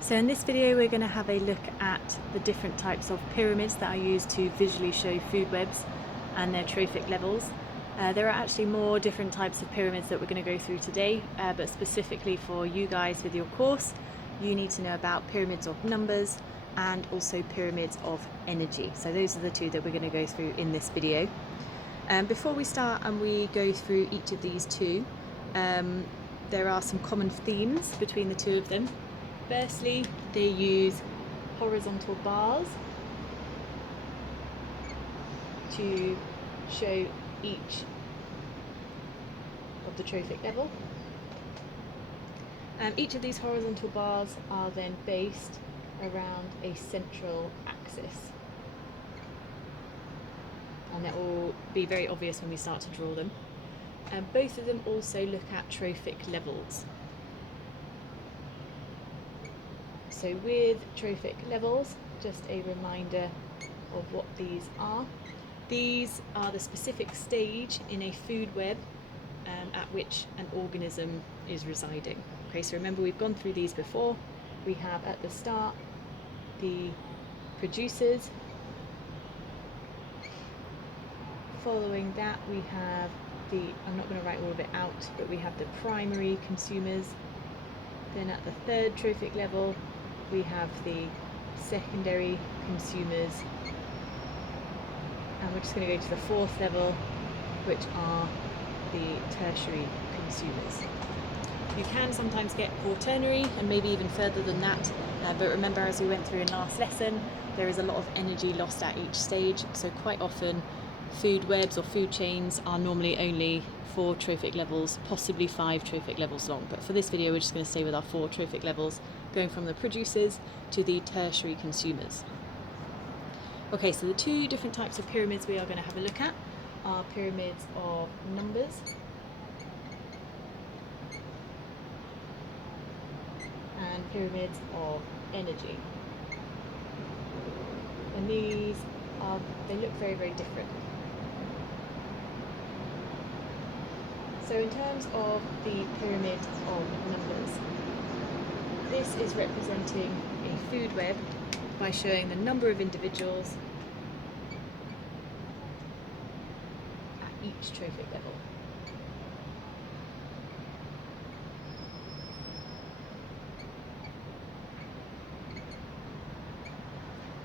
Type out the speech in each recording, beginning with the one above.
So in this video we're going to have a look at the different types of pyramids that are used to visually show food webs and their trophic levels. There are actually more different types of pyramids that we're going to go through today, but specifically for you guys with your course, you need to know about pyramids of numbers and also pyramids of energy. So those are the two that we're going to go through in this video. Before we start and we go through each of these two, there are some common themes between the two of them. Firstly, they use horizontal bars to show each of the trophic level. Each of these horizontal bars are then based around a central axis, and that will be very obvious when we start to draw them. Both of them also look at trophic levels. So with trophic levels, just a reminder of what these are. These are the specific stage in a food web at which an organism is residing. Okay, so remember we've gone through these before. We have at the start the producers. Following that we have I'm not going to write all of it out, but we have the primary consumers. Then at the third trophic level we have the secondary consumers, and we're just going to go to the fourth level, which are the tertiary consumers. You can sometimes get quaternary and maybe even further than that, but remember, as we went through in last lesson, there is a lot of energy lost at each stage, so quite often food webs or food chains are normally only 4 trophic levels, possibly 5 trophic levels long, but for this video we're just going to stay with our 4 trophic levels, going from the producers to the tertiary consumers. Okay, so the two different types of pyramids we are going to have a look at are pyramids of numbers and pyramids of energy. And they look very, very different. So in terms of the pyramid of numbers, this is representing a food web by showing the number of individuals at each trophic level.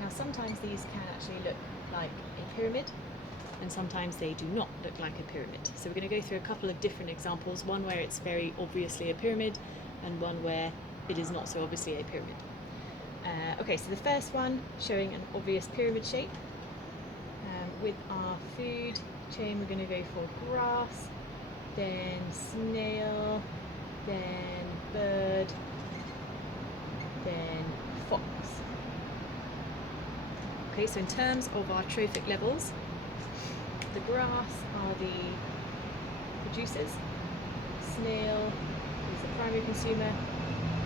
Now sometimes these can actually look like a pyramid, and sometimes they do not look like a pyramid. So we're going to go through a couple of different examples, one where it's very obviously a pyramid and one where it is not so obviously a pyramid. Okay, so the first one showing an obvious pyramid shape. With our food chain we're going to go for grass, then snail, then bird, then fox. Okay, so in terms of our trophic levels, the grass are the producers, snail is the primary consumer,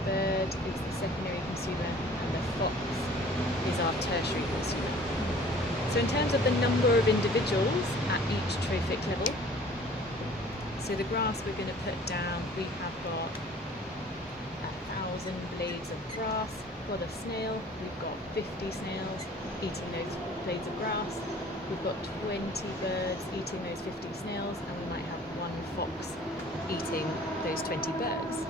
bird is the secondary consumer, and the fox is our tertiary consumer. So in terms of the number of individuals at each trophic level, so the grass we're going to put down, we have got 1,000 blades of grass. For the snail, we've got 50 snails eating those blades of grass. We've got 20 birds eating those 50 snails, and we might have 1 fox eating those 20 birds.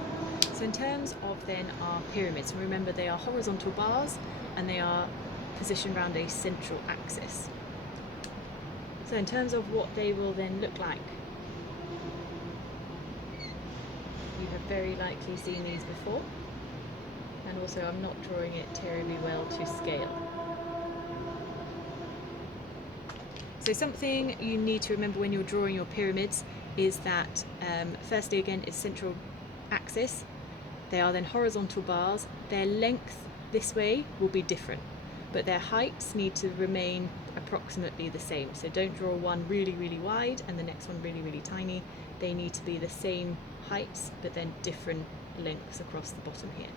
So in terms of then our pyramids, remember they are horizontal bars and they are positioned around a central axis. So in terms of what they will then look like, you have very likely seen these before, and also I'm not drawing it terribly well to scale. So something you need to remember when you're drawing your pyramids is that firstly, again, it's central axis. They are then horizontal bars. Their length this way will be different, but their heights need to remain approximately the same. So don't draw one really, really wide and the next one really, really tiny. They need to be the same heights, but then different lengths across the bottom here.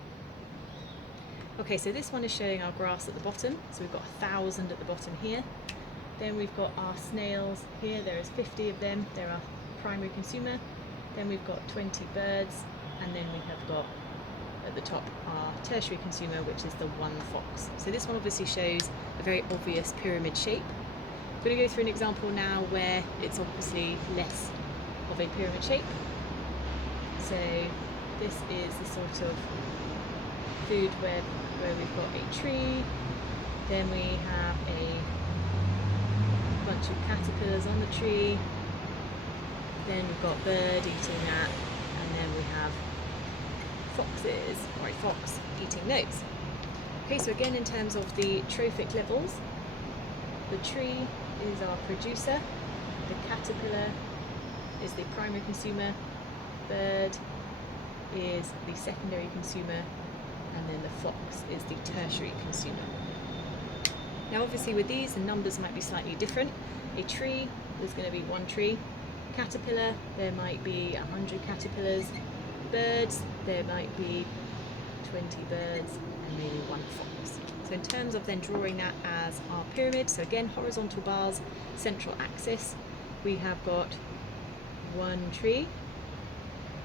Okay, so this one is showing our grass at the bottom. So we've got 1,000 at the bottom here. Then we've got our snails here. There is 50 of them. They're our primary consumer. Then we've got 20 birds, and then we have got at the top our tertiary consumer, which is the one fox. So this one obviously shows a very obvious pyramid shape. I'm going to go through an example now where it's obviously less of a pyramid shape. So this is the sort of food web where we've got a tree, then we have a bunch of caterpillars on the tree, then we've got bird eating that, and then we have foxes, or a fox eating those. Okay, so again in terms of the trophic levels, the tree is our producer, the caterpillar is the primary consumer, bird is the secondary consumer, and then the fox is the tertiary consumer. Now obviously with these the numbers might be slightly different. A tree, there's going to be one tree. Caterpillar, there might be 100 caterpillars. Birds, there might be 20 birds and maybe one fox. So in terms of then drawing that as our pyramid, so again horizontal bars, central axis, we have got one tree,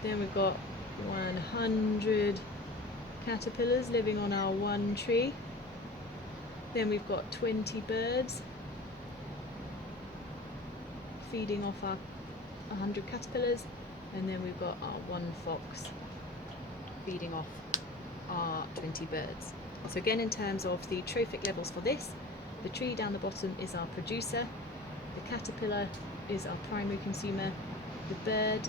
then we've got 100 caterpillars living on our one tree, then we've got 20 birds feeding off our 100 caterpillars, and then we've got our one fox feeding off our 20 birds. So again in terms of the trophic levels for this, the tree down the bottom is our producer, the caterpillar is our primary consumer, the bird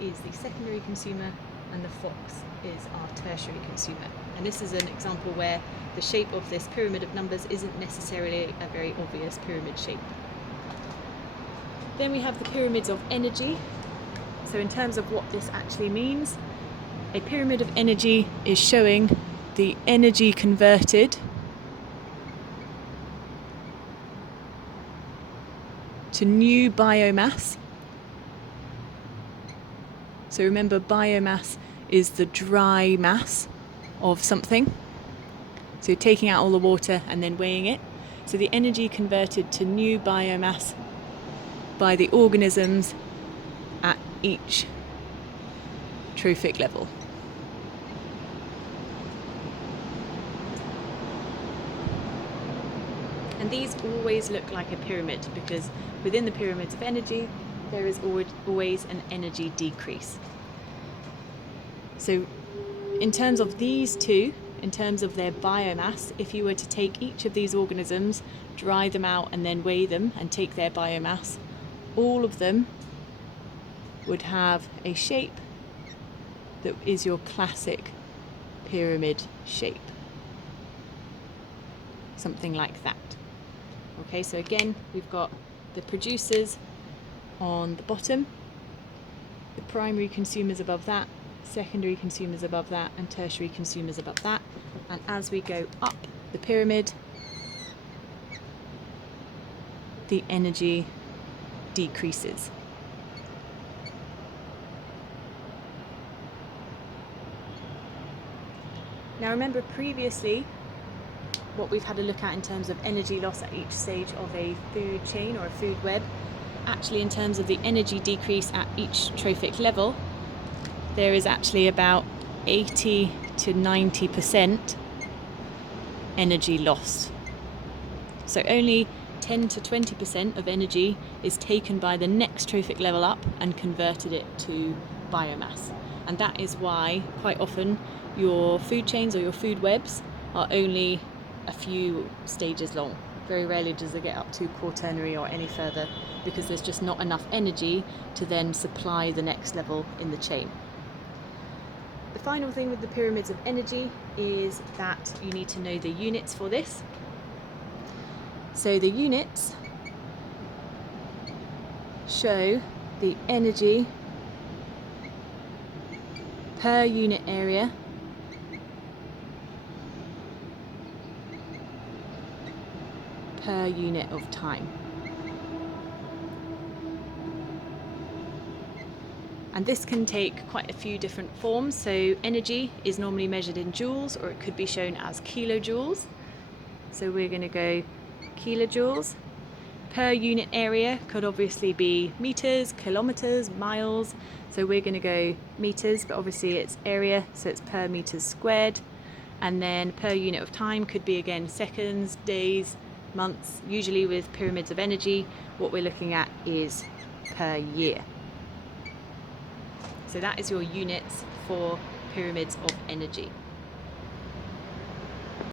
is the secondary consumer, and the fox is our tertiary consumer. And this is an example where the shape of this pyramid of numbers isn't necessarily a very obvious pyramid shape. Then we have the pyramids of energy. So in terms of what this actually means, a pyramid of energy is showing the energy converted to new biomass. So remember, biomass is the dry mass of something. So you're taking out all the water and then weighing it. So the energy converted to new biomass by the organisms at each trophic level. And these always look like a pyramid because within the pyramids of energy there is always an energy decrease. So in terms of these two, in terms of their biomass, if you were to take each of these organisms, dry them out and then weigh them and take their biomass, all of them would have a shape that is your classic pyramid shape. Something like that. Okay, so again, we've got the producers on the bottom, the primary consumers above that, secondary consumers above that, and tertiary consumers above that. And as we go up the pyramid, the energy decreases. Now remember previously what we've had a look at in terms of energy loss at each stage of a food chain or a food web. Actually, in terms of the energy decrease at each trophic level, there is actually about 80 to 90% energy loss. So only 10 to 20% of energy is taken by the next trophic level up and converted it to biomass. And that is why quite often your food chains or your food webs are only a few stages long. Very rarely does it get up to quaternary or any further because there's just not enough energy to then supply the next level in the chain. The final thing with the pyramids of energy is that you need to know the units for this. So the units show the energy per unit area per unit of time. And this can take quite a few different forms. So energy is normally measured in joules, or it could be shown as kilojoules. So we're going to go kilojoules. Per unit area could obviously be meters, kilometers, miles. So we're going to go meters, but obviously it's area, so it's per meters squared. And then per unit of time could be again seconds, days, months. Usually with pyramids of energy, what we're looking at is per year. So that is your units for pyramids of energy.